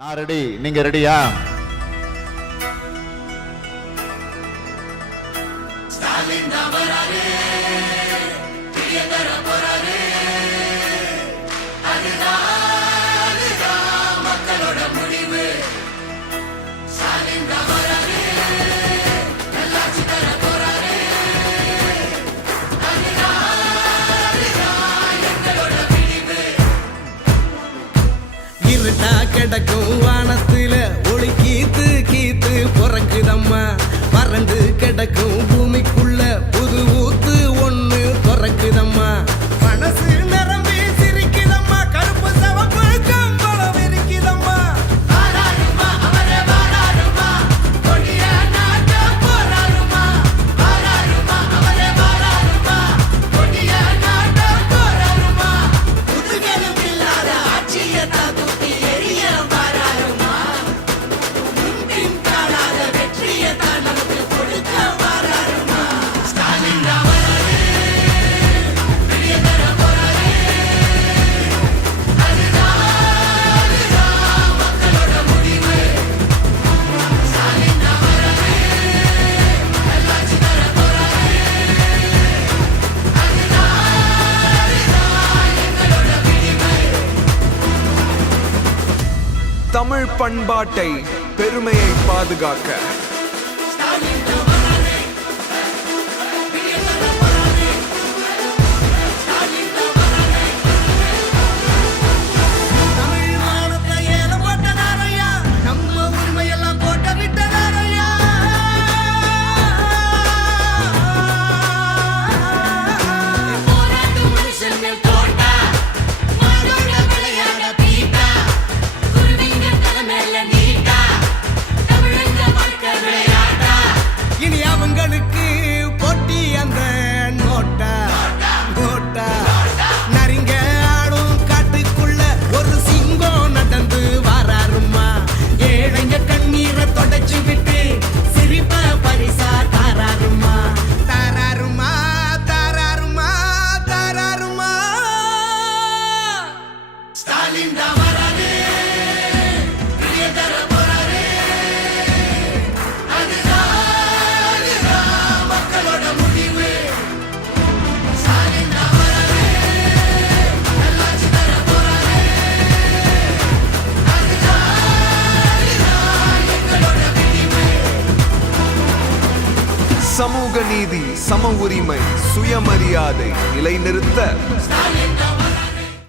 நான் ரெடி, நீங்க ரெடியா? கிடக்கும் வானத்துல ஒளி கீத்து கீத்து பிறக்குதம்மா. பறந்து கிடக்கும் பூமிக்குள்ள புது ஊத்து ஒண்ணு பிறக்குதம்மா. மனசு நிரம்பி சிரிக்குதம்மா. கருப்பு சவப்பு கம்பளம் இருக்குதம்மா. தமிழ் பண்பாட்டை பெருமையை பாதுகாக்க சமூக நீதி, சம உரிமை, சுயமரியாதை நிலைநிறுத்த